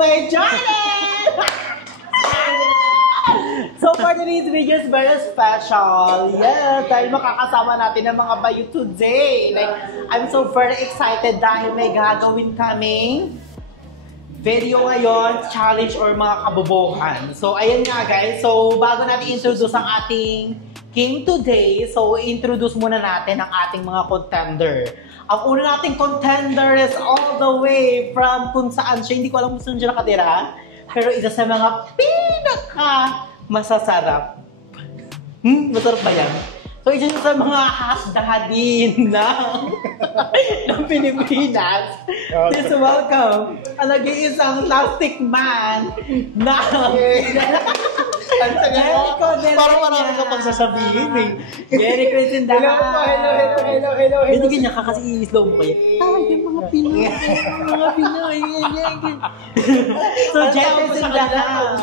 my channel! So for today's video is very special. Yes, dahil makakasama natin ang mga bayo today. Like, I'm so very excited dahil may gagawin kaming video ngayon, challenge or mga kabobohan. So ayan nga guys, so bago natin introduce ang ating king today, so introduce muna natin ang ating mga contender. Ang una nating contender is all the way from kung saan siya, hindi ko alam kung saan siya nakatira, pero isa sa mga pinaka masasarap. Masarap ba yan? So isa sa mga hasdahadin ng Pilipinas. Please welcome ang nag-iisang plastic man na parang marami ka pang sasabihin eh. Jericho Sindahan. Hello. Binigyan niya ka kasi i-slow mo kayo. Ay, yung mga Pinoy. Mga Pinoy. So, Jericho Sindahan.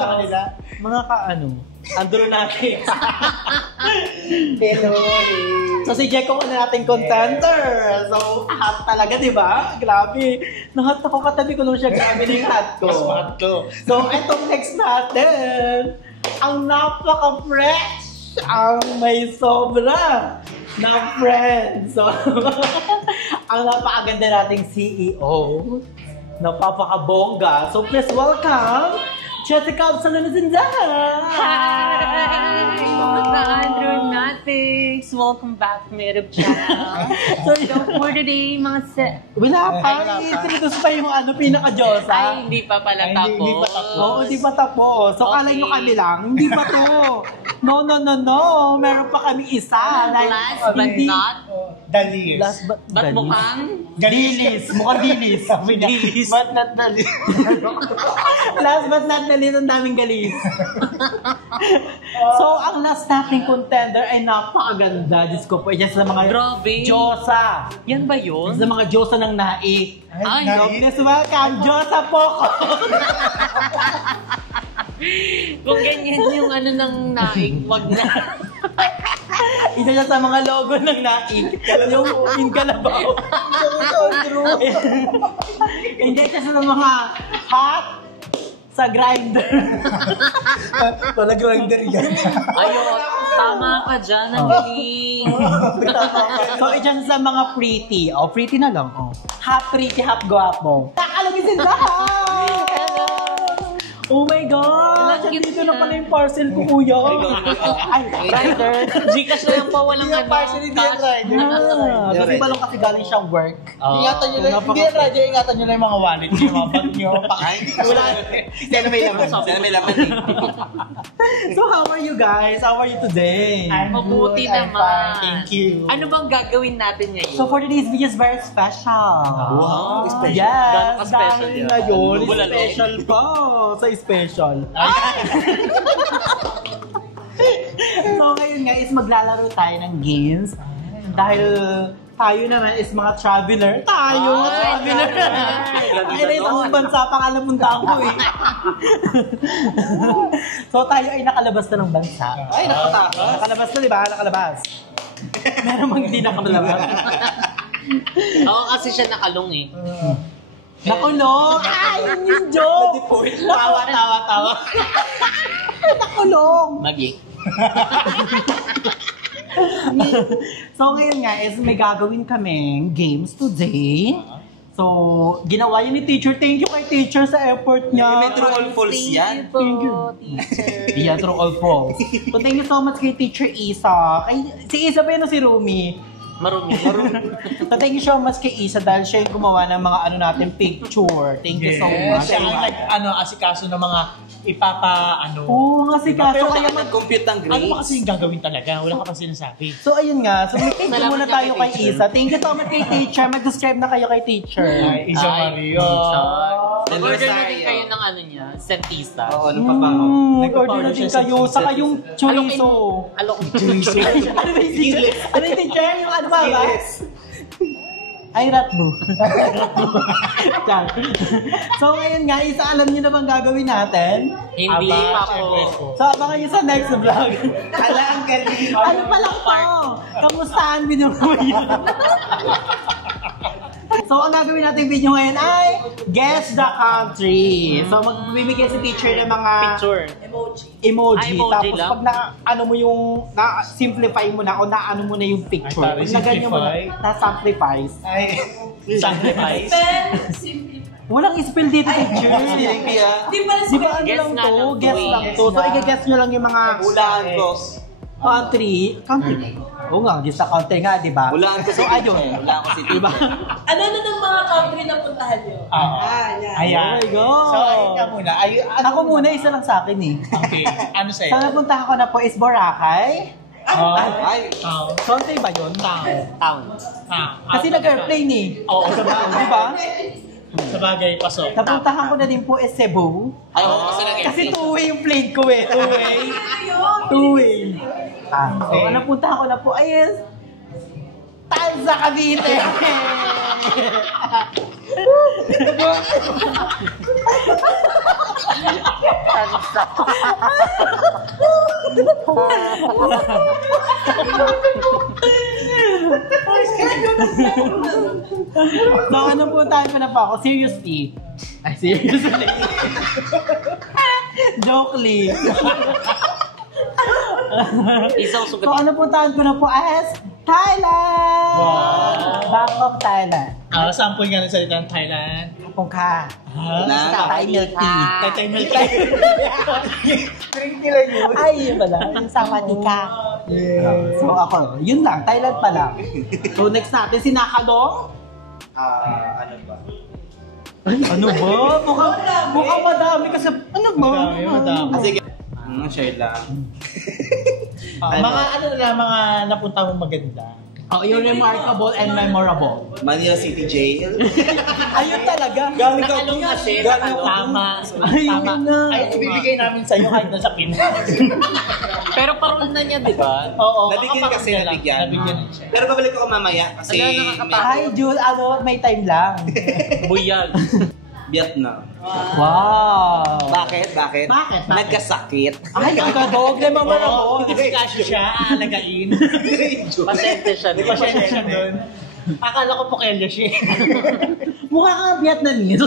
Mga ka-ano? Andronatics. Hello. So, si Jericho na nating contender. So, hot talaga, di ba? Grabe. Nahat ako katabi ko lang siya. Grabe na yung hot ko. Mas mahal ko. So, itong next natin, ang napaka-fresh, ang may sobra na friend. So, ang napakaganda nating CEO, napapakabongga. So, please welcome, Jessica Sindahan! Hi! Mga Andronatics! Welcome back to my YouTube channel. So, for today, mga Wala pa, i-introduce pa yung pinaka-Diyosa. Ay, hindi pa pala tapos. Hindi pa tapos. Oo, hindi pa tapos. So, kala nyo kami lang, hindi pa to. No. Meron pa kami isa. Last but not, Dalis. Last but ba't mukhang? Dilis. Mukhang dilis. Dalis. But not Dalis. Last but not the least, ang daming galis. So, ang last nating contender ay napakaganda. Diyos ko po, yan sa mga Grabe. Diyosa. Yan ba yun? Sa mga Diyosa ng naik. Ay, So, please welcome, Diyosa Poco. Kung ganyan yung ng naik, wag na. Isa siya sa mga logo ng naik. Yung in Kalabaw. Hindi siya sa mga hot sa grinder. Wala grinder yan. Ayun, tama ka dyan, ang galing. So, isa siya sa mga pretty. Oh, pretty na lang. Oh. Half pretty, half guwapo. Nakalagisin na! Oh my God! Dito na pala yung parcel ko, kuya. Ay, rider. Gcash na lang po, walang Hindi yung parcel, hindi yung rider. Kasi pa lang kasi galing siyang work. Ingatan nyo lang, hindi yung radyo, ingatan nyo lang yung mga wallet nyo, mga bag nyo, pakain. Wala. Hindi na may laman. So, how are you guys? How are you today? Mabuti I'm naman. fine, thank you. Ano bang gagawin natin ngayon? So, for today's video is very special. Wow, special. Yes, Gano'n ka-special dahil yan? ngayon, Bulalo. special pa. Sa special. So, ngayon nga is maglalaro tayo ng games. Dahil tayo naman is mga traveler. Tayo, mga traveler. Ay, na isang bansa, pangalamuntaan ko eh. So, tayo ay nakalabas na ng bansa. Ay, nakatakas. Nakalabas na, di ba? Nakalabas. Meron mang hindi nakalabas. Oo, kasi siya nakalong eh. Nakulong! Ay, yun yung joke! Tawa. Nakulong! Magi. So ngayon nga is may gagawin kaming games today. So, ginawa yun ni teacher. Thank you kay teacher sa effort niya. May true all false yan. Thank you po, teacher. Yeah, true all false. So, thank you so much kay teacher Isa. Si Isa ba yun o si Rumi? Marumi. So, thank you so much kay Isa dahil siya yung gumawa ng mga natin picture. Thank you so much. Siya ang asikaso ng mga Oo, kasi kaso Pero kaya kaya mag-compute ng grades. Ano ba kasi yung gagawin talaga? Wala ka pa sinasabi. So, ayun nga. So, thank you Salamat muna nga tayo kay kay teacher. Isa. Thank you so much kay teacher. Mag-subscribe na kayo kay teacher. Ay, Isa Mario. Mag-order na din kayo ng niya, sentisa. Oo, ano pa ba? Order na din kayo. Saka yung chorizo. Alok. Ano ba yung teacher? Ano yung teacher? Yung ano ba ba? Ay, ratbo. So, ngayon nga, Isa, alam niyo na bang gagawin natin? Hindi pa po. So, abangan niyo sa next vlog. Ala, ang galing. Ano pa lang to? Kamustahan mo yun? So, ang gagawin natin video ngayon ay Guess the Country. So, magbibigay si teacher ng mga Picture. emoji. Emoji Tapos lang? pag ano mo yung, na-simplify mo na o na-ano mo na yung picture. Ay, Pag na-ganyan mo na, na-simplifies. Ay, sacrifice. Walang spell dito, teacher. Di ba ano Guess lang na to? lang Guess to lang eh. to. So, i-guess nyo lang yung mga Hulaan ko. country. Oo nga, guess the country nga, di ba? Hulaan ko si So, ayun. Hulaan ko si Diba? Ano na ng mga country na puntahan nyo? Ayan. Oh my God. So, ayun ka muna. Ako muna, isa lang sa akin eh. Okay. Ano sa'yo? Sa napuntahan ko na po is Boracay. Ay, Country ba yun? Town. Kasi nag-airplane eh. Oo, sa bagay. Di ba? Sa bagay, pasok. Napuntahan ko na din po is Cebu. ay, kasi Kasi two-way yung plane ko eh. Two-way. Two-way. So, ang napuntahan ko na po ay is Tanza, Cavite. So, ano po tayo pa na po ako? Seriously. Ay, seriously. Jokely. Isang So, sugat. ano po tayo ko na po as Thailand! Wow. Bangkok, Thailand. Sample nga ng salita ng Thailand. Kapong ka. Na? Tatay milk tea. Tatay milk tea. Drink nila yun. Ay, yun pala. Yung sawadika. So, ako, yun lang. Thailand pa lang. So, next natin, si Nakadong. Ano ba? Ano ba? Mukhang madami kasi, ano ba? Madami. Sige. Share lang. Mga ano na, mga napunta mong maganda. Oh, yung remarkable and memorable. Manila City Jail. Ayun talaga. Galing Nakalong na siya. Galing ako. Tama. Ayun Tama. na. Ay, ibibigay namin sa'yo kahit na sa Pinas. Pero parol na niya, di ba? Oo. Nabigyan kasi, nabigyan. Nabigyan siya. Pero babalik ako mamaya kasi Ala, nakakatawa. Ay, Jules, ano, may time lang. Buyag. Vietnam. Wow. Bakit? Bakit? Bakit? Nagkasakit. Ay, ang kadog na memorable. Hindi kasi siya alagain. Pasente siya. Di ba siya doon? Akala ko po Kelly siya. Mukha kang Vietnamese.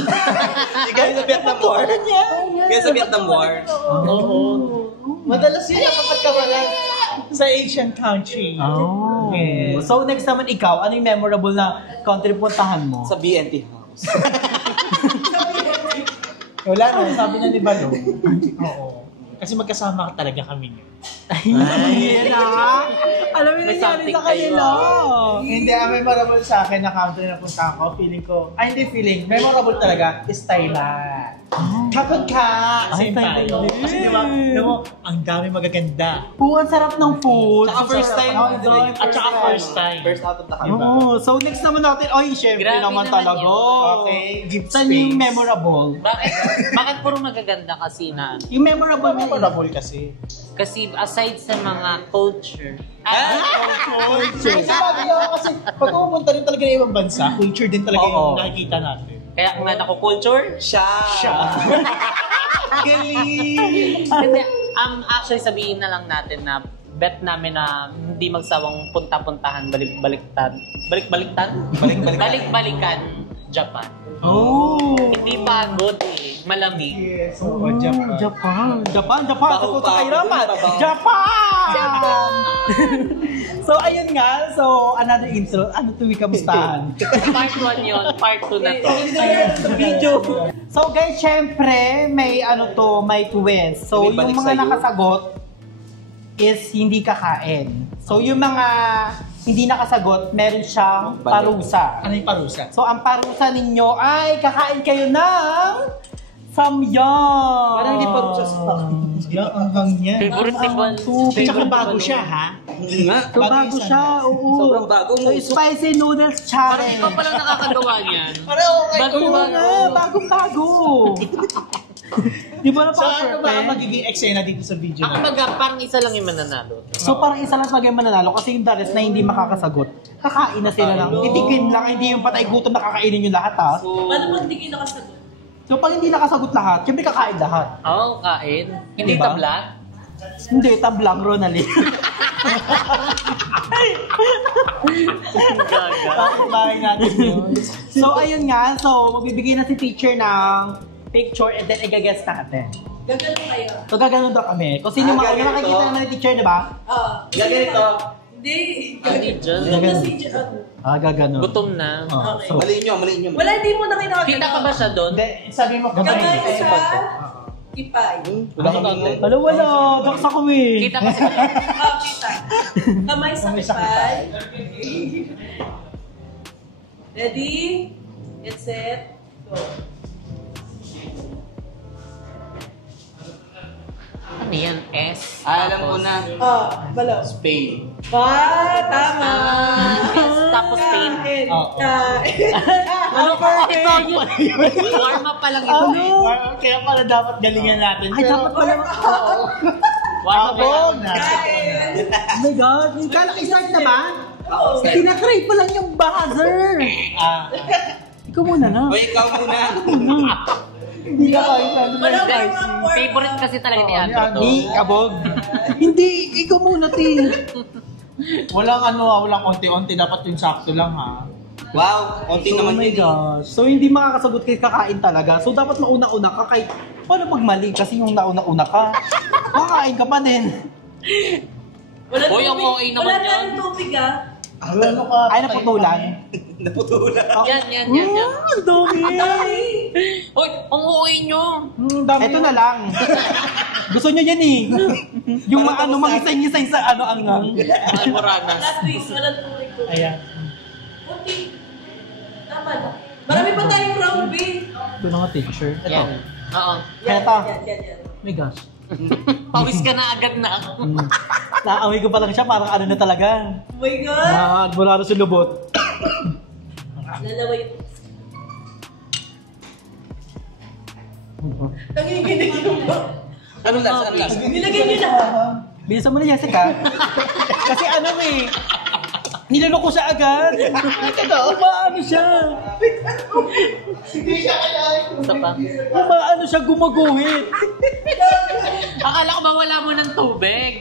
Galing sa Vietnam War. Galing sa Vietnam War. Oo. Madalas yun kapag kawalan sa Asian country. Oh. Yes. So, next naman ikaw, ano yung memorable na country puntahan mo? Sa BNT House. Wala no, sabi na ni Balo. Oo. Kasi magkasama talaga kami niyo. Ay, na. Alam mo May nangyari something sa kanila. Hindi, ang memorable sa akin na country na punta ko, feeling ko, memorable talaga is Thailand. Kapag ka, Ay, same Thailand tayo. din. Kasi diba, alam mo, ang dami magaganda. Ang sarap ng food. Saka first time. At saka first time. First out of the country. Oo. So, next naman natin, ay, syempre Grabe naman naman talaga. yun. Okay, give Saan yung space. memorable? Bakit puro magaganda kasi na? Yung memorable na Memorable kasi. Kasi aside sa mga culture. Kasi sabi lang kasi pag pumunta rin talaga ng ibang bansa, culture din talaga Oo. yung nakikita natin. Kaya kung ako culture, Siya. Galing! hindi, actually sabihin na lang natin na bet namin na hindi magsawang punta-puntahan, balik-baliktad. Balik-balikan, Japan. Oh. Hindi pagod eh, malamig. Yes, oo, Japan. Japan. Bago Totoo sa pa. kahirapan. Bago. Japan! So, ayun nga. So, another intro. Ano tuwi kamustahan? Part 1 yun, part 2 na to. Video. So, guys, syempre, may may twist. So, May yung balik mga sa'yo. nakasagot is hindi kakain. So, yung mga hindi nakasagot, meron siyang Balik. parusa. Ano yung parusa? So, ang parusa ninyo ay kakain kayo ng samyang. Parang hindi parusa sa Yung anghang niya. Favorite ni Bal. At saka bago siya, ha? nga. So, bago siya. Oo. Sobrang bago. So, spicy noodles Parang challenge. ikaw pala nakakagawa niyan. Parang okay. Bagong Oo bago. nga, bagong-bago. Di ba na So, ano ba ang perfect? magiging eksena dito sa video Ang na? baga, parang isa lang yung mananalo. So parang isa lang maging mananalo kasi yung the rest na hindi makakasagot, kakain na sila lang. Titikin lang, hindi yung patay gutom na kakainin yung lahat ha. Paano pag hindi kayo nakasagot? So pag hindi nakasagot lahat, syempre kakain lahat. Oo, kain. Hindi Diba? tabla. Hindi, tablang, Ronaldin. Bakit bahay natin yun? So, ayun nga. So, magbibigay na si teacher ng picture and then i-guess natin. Gagano kayo. So, gaganon daw kami. Kung sino yung nakikita naman ni teacher, di ba? Gaganito. Hindi. Gaganito si Gaganon. Gutom na. Okay. So, Maliin nyo. Wala, hindi mo na kinakagano. Kita pa ba siya doon? Hindi, sabi mo Kamay kamay. sa tipay. Wala ka natin. wala. Doks ako eh. Kita pa siya. Kita. Kamay sa tipay. Ready? Get set. Go. Ano yan? S? Alam ko na. Balo. Spain. Tama. S tapos Spain. Ano Ito yun. Warm up pa lang ito. Kaya pala dapat galingan natin. Ay, dapat pala. Warm up pa lang. Oh my God. Start na ba? Tinatry pa lang yung buzzer. Ikaw muna na. O, ikaw muna. Hindi ka kayo. Favorite kasi talaga ni Andrew to. Ni kabog. Hindi, ikaw muna, Tin. Walang konti-onti. Dapat yung sakto lang, ha? Wow, konti Oh naman my yun. gosh. So, hindi makakasagot kayo kakain talaga. So, dapat mauna-una ka kahit paano pag mali kasi yung nauna-una ka. Kakain ka pa din. Wala Hoy, ang tubig. OA naman Wala yun. tayong tubig Ano ka? Ay, naputulan. Naputulan. Yan. Ang dami. Hoy, ang OA nyo. Ito na lang. Gusto nyo yan eh. Yung mag-isay-isay sa angang. Almoranas. Last week, walang tubig. Ayan. Okay. Tama na. Marami pa tayong round B. Ito na nga, teacher. Ito. Yan. Oo. Eto. Yan. Oh my gosh. Pawis ka na agad na. Naamoy ko pa lang siya, parang ano na talaga. Oh my God. Mula na sa lubot. Lalaway. Nanginginig yung ba? Anong last? Nilagay niyo na. Bilisan mo na, Jessica. Kasi ano eh, niloloko siya agad. Umaano siya. Isa pa. Umaano siya, gumaguhit. Akala ko ba wala mo ng tubig?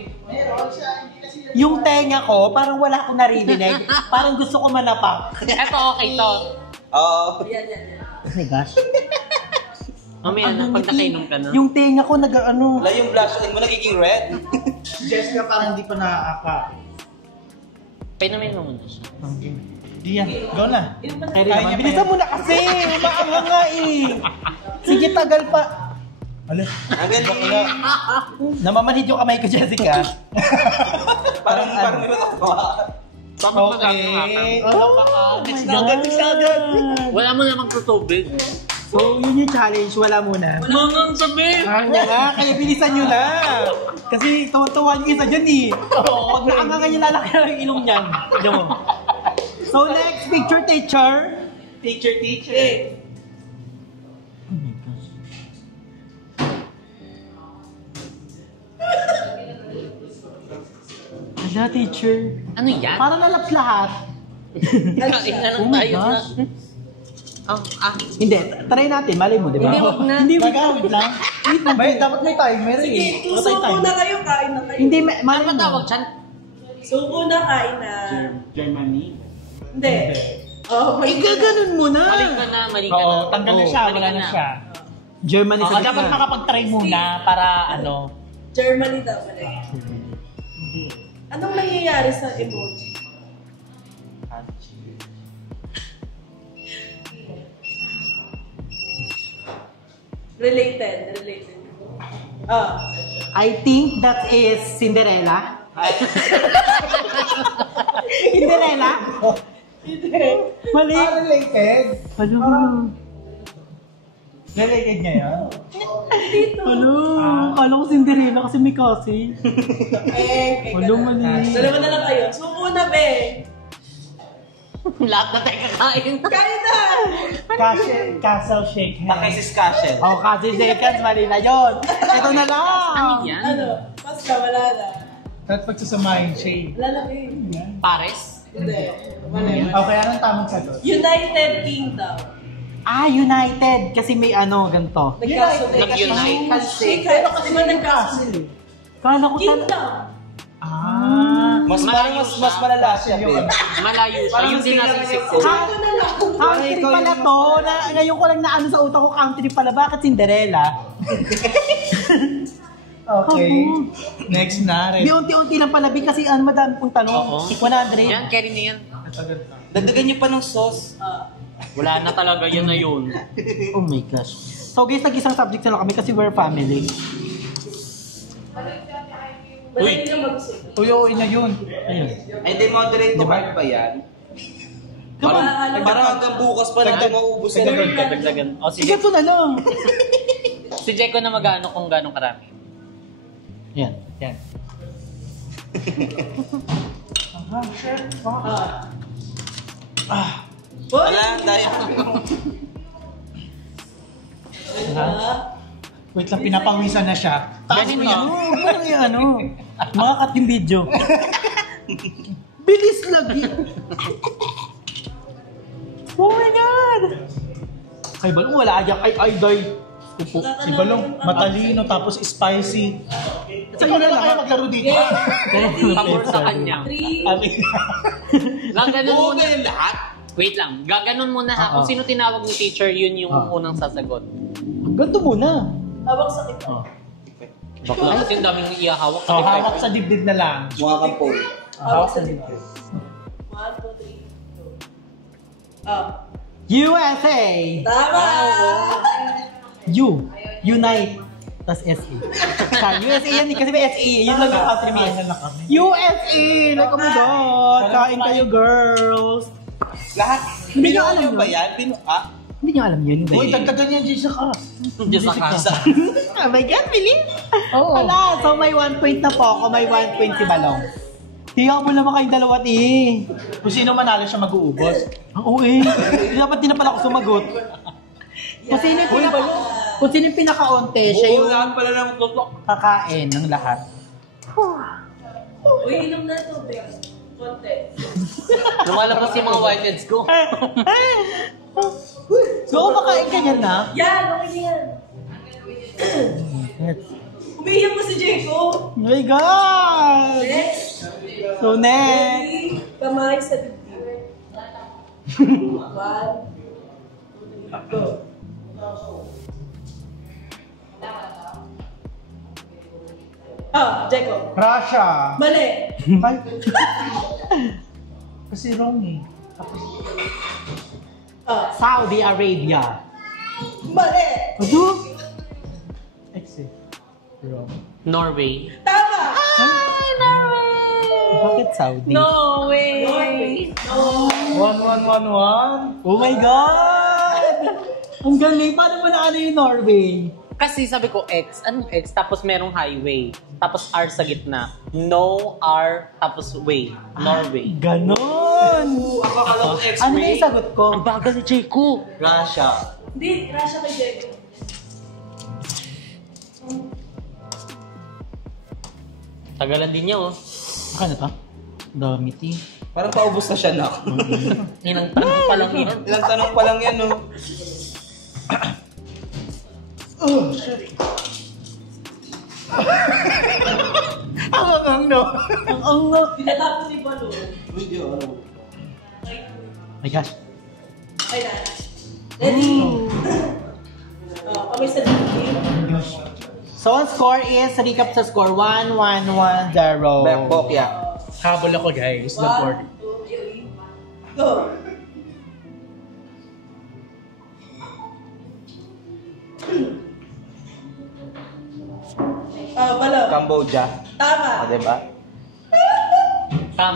Yung tenga ko, parang wala akong naririnig. Parang gusto ko manapak. Eto, okay to. Oo. Yan. Oh my gosh. Mamaya na, pag nakainom ka na. Yung tenga ko nag-ano. Wala yung blush mo nagiging red. Jessica parang hindi pa nakaka. Painumin mo muna siya. Hindi yan. Go na. Kaya naman, bilisan mo na kasi. Umaanga nga eh. Sige, tagal pa. Ano? Ang galing. Namamanhid yung kamay ko, Jessica. Parang may matawa. Okay. Oh It's my not God. agad. Wala mo namang tutubig. So, yun yung challenge. Wala muna. Mangang sabi! Kaya nga, kaya bilisan nyo na. Kasi tuwa yung isa dyan eh. Pag nakangangan yung lalaki na yung ilong niyan. Tignan mo. So, next picture, teacher. Okay. Ala, teacher. Ano yan? Para nalaps lahat. Kain na lang Oh my tayo na. gosh. Hindi, try natin. Malay mo, di ba? Hindi, wag na. Hindi, Magawid lang. Dapat may timer eh. Sige, kung suko na kayo, kain na kayo. Hindi, Ano malay ba mo. tawag dyan? Suko na, kain na. Germany? Hindi. Oh my God. Gaganon mo na. Mali ka na, mali ka na. Oo, tanggal na siya. Mali Wala ka na siya. Germany sa Dapat gitna. makapag-try muna para ano. Germany daw pala. Anong nangyayari sa emoji? Related. I think that is Cinderella. Cinderella? Mali. Related? Ano? Related niya yan? Ano? Kala ko Cinderella kasi may kasi. Wala, mali. Dalawa na lang kayo. Suko na, be. Lahat na tayo kakain. Kaya na! Castle shake hands. Pakisis castle. Oh, kasi seconds, mali na yun. Ito na lang. Ano yan? Ano? Basta, wala na. Tapos pagsasamahin shade. Wala na kayo. Pares? Hindi. Wala. Okay, anong tamang sagot? United Kingdom. United. Kasi may ano, ganito. Nagkasunod. Nag-unite. Shake hands. Kasi ba nagkasunod? Kala ko Cute lang. Mas malala siya, babe. Malayo siya. Yung sinasisip ko. Country pala to. Ngayon ko lang naano sa utak ko, country pala. Bakit Cinderella? Okay. Next na. Di unti-unti lang pala, Bi, kasi madami pong tanong. Oo. 100. Yan, carry na yan. Dagdagan niyo pa ng sauce. Wala na talaga yun na yun. Oh my gosh. So guys, nag-isang subject na lang kami kasi we're family. Madali lang mag-isip. Tuyo na yun. Ayun. Ay, hindi moderate to heart ba yan? Parang hanggang bukas pa natin mauubos yan. Dagdagan. O, Sige, sige. ito na lang. Si Jeko na mag-ano kung gano'ng karami. Yan. Yan. Wala, tayo. Wait lang, pinapawisan na siya. Ganin mo. Parang yung ano. Makakat yung video. Bilis lagi. Oh my God. Ay, balong wala ayak. Ay, day. Upo. Si Balong, matalino, tapos spicy. Sa'yo na lang kayo maglaro dito. Pabor sa kanya. Gaganon Oo, muna. ganyan lahat. Wait lang. Gaganon muna ha. Kung sino tinawag ni teacher, yun yung unang sasagot. Ganito muna. Hawak sa kita. Bakla kasi yung daming iahawak. Oh, hawak sa dibdib na lang. Mukha kang pole. Hawak sa dibdib. 1, 2, 3, go. USA. Tama! Unite. Tas SE. USA yan, kasi may SE. Yun lang yung country mo. USA! Like, oh my God. Kain kayo, girls. Lahat. Hindi nyo alam Pinoy ba yun? yan? Hindi nyo alam yun. Uy, dagdagan yan dyan sa ka. Diyos sa kasa. Oh my God, bilis! Oo. Wala, so may 1 point na po ako, may 1 point si Balong. Tiyak mo naman kayong dalawa, ti. Kung sino manalo siya mag-uubos. Ang uwi. Dapat din na pala ako sumagot. Kung sino yung pinaka-onte, siya yung lahat pala ng tutok. kakain ng lahat. Uy, inom na tubig. Konti. Lumalabas yung mga whiteheads ko. So, kung makain ka niyan na, Yan, okay yan. Umiiyak mo si Jeko. oh my God! Next. So, next. Ready? Kamay sa dibdib. 1, 2, 3, go. Jeko. Russia. Mali. Ay. Kasi wrong eh. Saudi Arabia. Mali. Ano? X eh. Wrong. Norway. Tama. Bakit Saudi? No way! Norway. 1-1-1-1. Oh my God! Ang galing. Paano mo na ano yung Norway? Kasi sabi ko X. Anong X? Tapos merong highway. Tapos R sa gitna. No, R, tapos way. Norway. Ganon! Akala ko X-ray. Ano na yung sagot ko? Ang bagal ni Jeko. Russia. Hindi, Russia kay Jeko. Tagalan din niya oh. Ano to? Dami, ti. Parang paubos na siya na. Inang tanong pa lang yan. Ilang tanong pa lang yan, no? Ang no. Ang Tinatapos ni Balo. my gosh. Okay na. Ready? Kamay sa dibdib. So, ang score is, recap sa score, 1-1-1-0. Bokya. Habol ako guys. Don't worry. 1, 2, 3, go. Balo. Cambodia. Tama. Diba? Kam.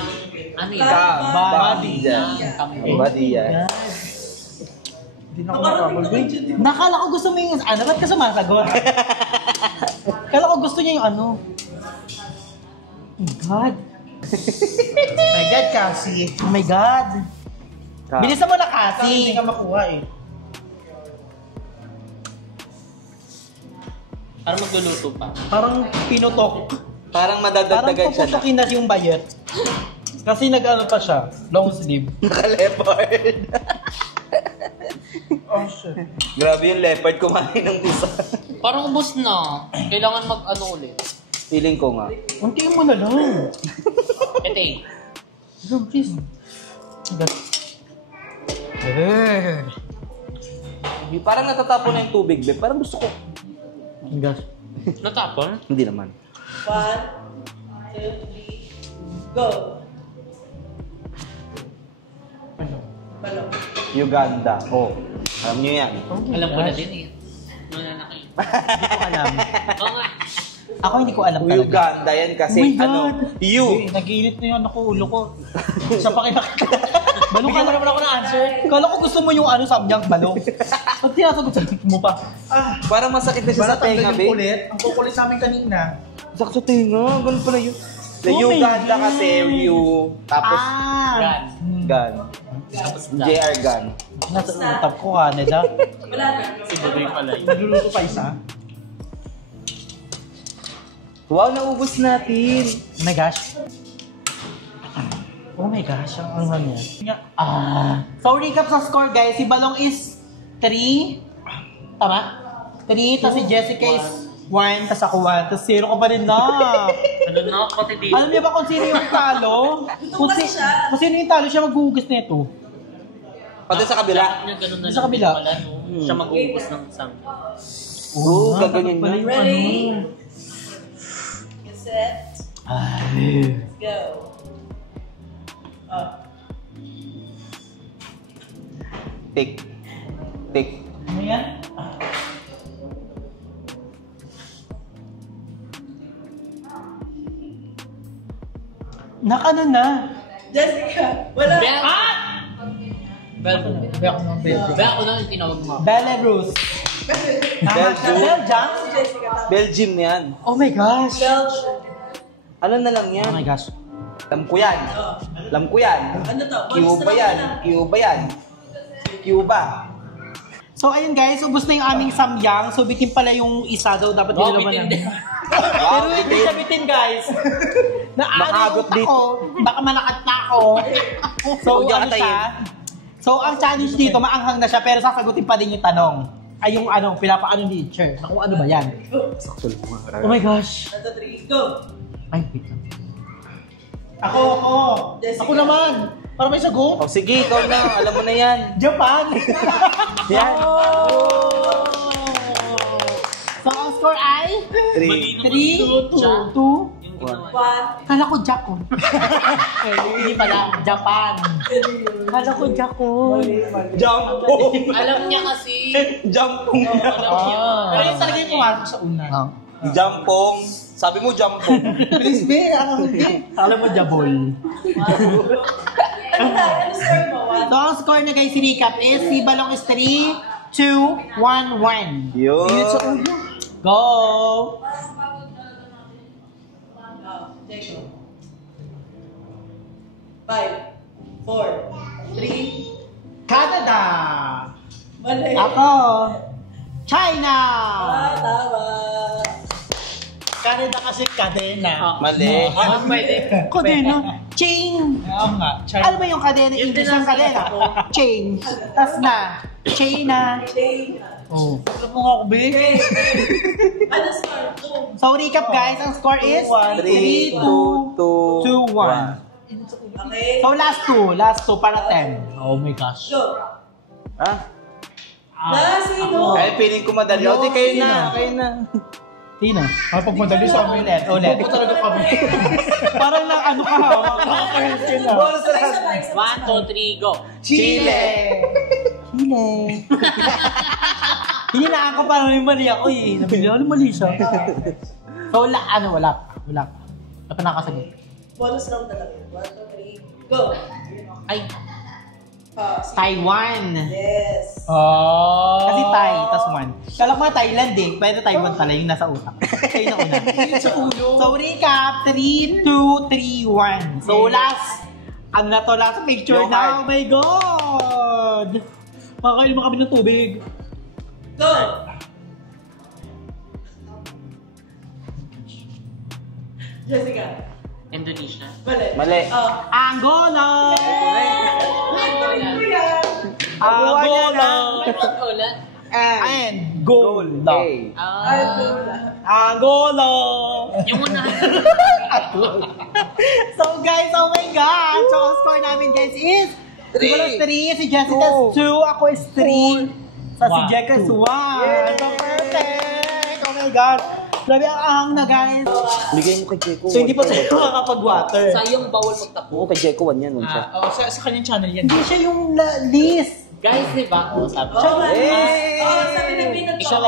Ano yun? Cambodia. Cambodia. Cambodia. Hindi na ako nakabol. Nakala ko gusto mo yung, ano, ba't ka sumasagot? Kala ko gusto niya yung ano. Oh my God. My God, Cassie. Oh my God. Bilisan mo na Kasi hindi kasi. ka makuha eh. Parang magluluto pa. Parang pinutok. Parang Parang madadagdagan siya na. puputokin na yung bayet. Kasi nag-ano pa siya, long sleeve. Naka-leopard. Oh shit. Grabe yung leopard kumain ng isa. Parang ubos na. Kailangan mag-ano ulit. Feeling ko nga. Unti mo na lang. Ito eh. Please. Parang natatapon na yung tubig, be. Parang gusto ko. Gas. Natapon? Hindi naman. 1, 2, 3, go! Balong. Uganda. Oh. Alam niyo yan. Alam ko na din eh. Muna na kayo. Hindi ko alam. Oo nga. Ako hindi ko alam talaga. Uganda yan kasi Oh my God. ano. You. Nagiinit na yun ako, ulo ko. Sa pakinakita. Balong ka na naman ako na-answer. Kala ko gusto mo yung ano, samyang balong. Ba't tinasagot mo pa? Parang masakit na siya sa tenga, be. Ang kukulit sa amin kanina. Sakit sa tenga. Ganun pala yun. The Oh my Uganda God. kasi you. Tapos Gan. gun. JR gun. Nasa utak ko, Canada. Wala na. Siguro yung pala yun. Nagluluto pa isa. Wow, naubos natin. Oh my gosh. Oh my gosh, ang anghang niya. So recap sa score guys, si Balong is 3. Tama? 3, tapos si Jessica is 1, tapos ako 1, tapos 0 ka pa rin na. Ano na? Pati di. Alam niyo ba kung sino yung talo? Kung, kung sino yung talo, siya maghuhugas na ito. Pati sa kabila. Niya ganun na Sa lang kabila. pala, no? Siya mag-uubos ng something. Oo, gaganyan pala na. yung Ready? ano. Get set. Ay. Let's go. Tik. Tik. Ano yan? Nakano na? Jessica, wala. Bea! Bea! Bea Bea ko na yung tinawag mo. Belarus. Belgium. Belgium? Jessica, tama. Belgium yan. Oh my gosh. Belgium. Alam na lang yan. Oh my gosh. Alam ko yan. Oh. Alam ko yan. Ano to? Cuba yan. Cuba yan. Cuba. So ayun guys, ubos na yung aming samyang. So bitin pala yung isa daw, dapat Wow, nilalaman bitin namin. Wow, Pero hindi siya bitin guys. Makahagot Naano yung utak ko, baka malakat na ako. So Huwag niyo ano katayin. siya? So ang challenge dito, maanghang na siya pero sasagutin pa din yung tanong. Ay yung ano, pinapaano ni teacher. Kung ano ba yan? Oh my gosh. 1, 2, 3, go! Ay, wait lang. Ako. Jessica. Ako naman. Para may sagot. Oh, sige, ikaw na. Alam mo na yan. Japan. Yan. So ang score ay 3. 3, 2, 2. Yung ginawa. 1, Kala ko Jakon. Hindi pala, Japan. Kala ko Jakon. Jampong. Alam niya kasi. Jampong. Alam niya. Pero yung talaga yung pumasok sa una. Jampong. Sabi mo jampong. Please, be. Ano hindi? Alam mo, Jabol. ano tayo? Ano score mo? 1, So ang score na guys, recap is si Balong is 3, 2, 1, 1. Yun. Go! take 5, 4, 3, Canada! mali. Ako! China! Tama. Canada kasi kadena. Mali. Pwede. Kadena. Chain! Oo nga. Alam mo yung kadena, Yun English din ng ang kadena? Chain. Tas na. China. Oh. Alam mo nga ako, be. Ano score? 2. So recap guys, ang score is 3, 2, 2, 1. Okay. So last two para 10. Oh my gosh. Go. Ah? Sino? Ay, feeling ko madali. O, di kayo na. Kayo na. Sino? Pag madali sa amin. Ulit. Ako talaga kami. Parang na ano ka hawak. Bonus Sabay, round. sabay, sabay. 1, 2, 3, go. Chile. Chile. Hinilaan ko parang may mali ako eh. Nabili ako mali siya. So wala pa. Wala pa nakasagot. Bonus round talaga. 1, 2, 3, go. Ay. Taiwan. Yes. Oh. Kasi Thai, tas 1. Kala ko nga Thailand eh. Pwede Taiwan pala yung nasa utak. Kayo na una. Sa ulo. So recap, 3, 2, 3, 1. So last, ano na to, last picture Go na. hard. Oh my God! Makakailma kami ng tubig. Go. Jessica. Indonesia. Mali. Mali. Angola! Angola! Ulan. And gold. Hey. Ah. Angola! Yung unahan. So guys, oh my God! So ang score namin guys is si Balong 3, si Jessica's 2, ako is 3. So si Jessica's 1. So perfect! Oh my God! Grabe ang ahang na guys. Bigay mo kay Jeko. So hindi pa tayo makakapag-water. Sayang bawal pagtapo. Oo, kay Jeko 1 yan. Siya. Sa kanyang channel yan. Hindi siya yung list. Guys, di ba? Oo, sabi. Siya yung Sabi ni Pinat Siya,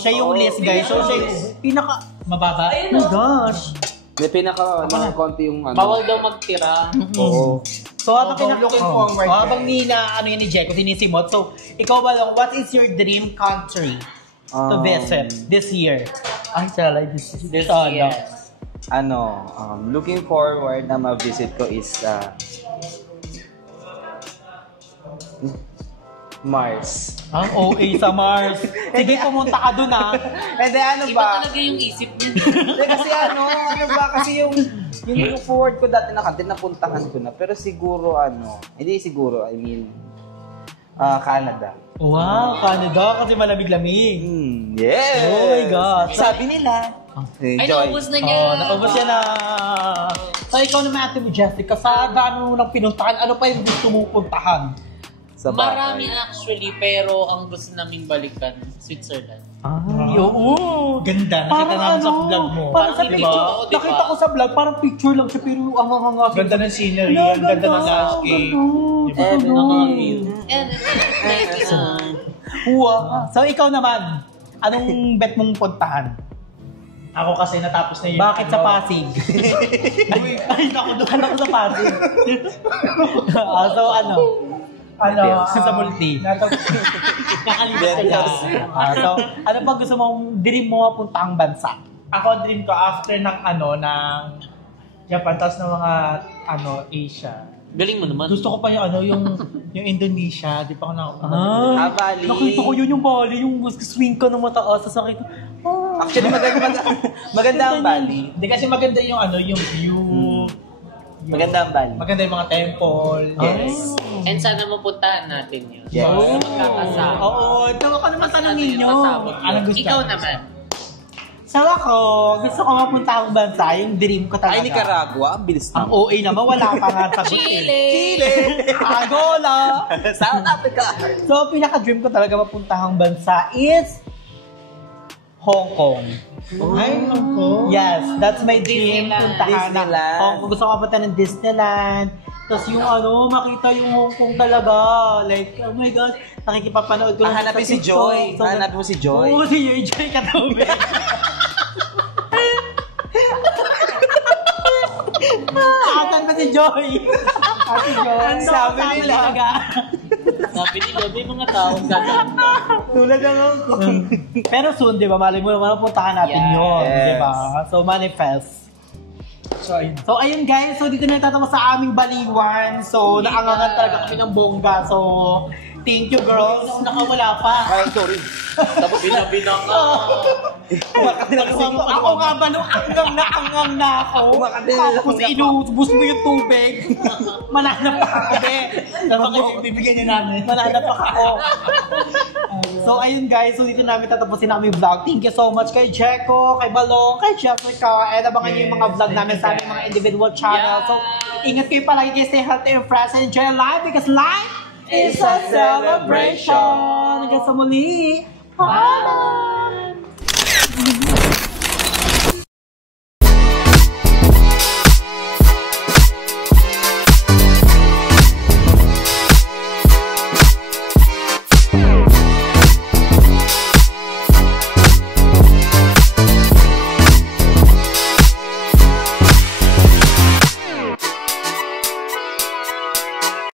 siya yung list guys. So siya yung pinaka... Mababa. Oh my gosh! May pinaka konti yung ano. Bawal daw magtira. Oo. So habang Looking forward. habang ano yun ni Jeko, sinisimot. So ikaw Balong, what is your dream country to visit this year? Ay, sala, this This oh, year. no. Looking forward na ma-visit ko is Mars. Ang OA sa Mars. Sige, pumunta ka dun ah. Hindi, ano Iba ba? talaga yung isip niya. Hindi, kasi ano ba? Kasi yung look forward ko dati na country, napuntahan ko na. Pero siguro hindi siguro, I mean, Canada. Wow, Canada kasi malamig-lamig. Yes! Oh my God. Sabi nila. Ay, Enjoy. naubos na niya. Oh, naubos yan na. So ikaw naman Ate Jessica, sa dami mo nang pinuntahan, ano pa yung gusto mo puntahan? Sa bahay. Marami actually, pero ang gusto namin balikan, Switzerland. Ay, oo. Ganda. Nakita namin sa vlog mo. Parang sa Parang picture. diba? Diba? Nakita ko sa vlog, parang picture lang siya, pero ang hanga. Ganda ng scenery, ang ganda ng landscape. And next, Wow. So ikaw naman, anong bet mong puntahan? Ako kasi natapos na yun. Bakit sa Pasig? Ay, naku, doon ako sa Pasig. So ano? Sa Multi. Nakalimutan ko lang. So, ano pa gusto mong dream mo mapuntahang bansa? Ako dream ko after ng ng Japan, tapos ng mga Asia. galing mo naman. Gusto ko pa yung Indonesia, di pa ako Bali. Nakita ko yun yung Bali, yung swing ka ng mataas sa sakit. Actually, maganda ang Bali. Hindi kasi maganda yung view. Maganda ang Bali. Maganda yung mga temple. Yes. And sana mapuntahan natin yun. Yes. Sa magkakasama. Oo, ito ka naman tanongin nyo. Anong gusto? Ikaw naman. So ako, gusto ko mapunta akong bansa, yung dream ko talaga. Ay, Nicaragua. Ang bilis Ang na. OA naman, wala pa nga sagot eh. Chile! Angola! South Africa. So, pinaka-dream ko talaga mapuntahang bansa is Hong Kong. Ay, ako. Yes, that's my dream. Disneyland. Puntahan na Disneyland. Hong Kong. Gusto ko mapunta ng Disneyland. Tapos yung makita yung Hong Kong talaga. Like, oh my God, nakikipapanood ko lang Hanapin sa si TikTok. Joy. So, Hanapin mo si Joy. Oo, si Joy katabi. Asan ba si Joy? Si Joy. Sabi nila. Sabi nila, may mga taong gaganda. Tulad ng Pero soon, di ba? Malay mo naman, puntahan natin Yes. yun. Di ba? So, manifest. So, ayun guys. So, dito na tatapos sa aming baliwan. So, naangangan talaga kami ng bongga. So, thank you girls. Nakawala pa. Ay, sorry. Tapos binabinak ka. Ako nga ba nung angang na ako? Tapos inubos mo yung tubig. Mananap pa ako, be. Bibigyan niyo namin. Mananap pa ako. So, ayun guys. So, dito namin tatapusin na kami vlog. Thank you so much kay Jeko, kay Balong, kay Jessica. And abangan niyo yung mga vlog namin sa aming mga individual channel. So, ingat kayo palagi kayo. Stay healthy and fresh and enjoy life because life is a celebration. Hanggang sa muli. Bye!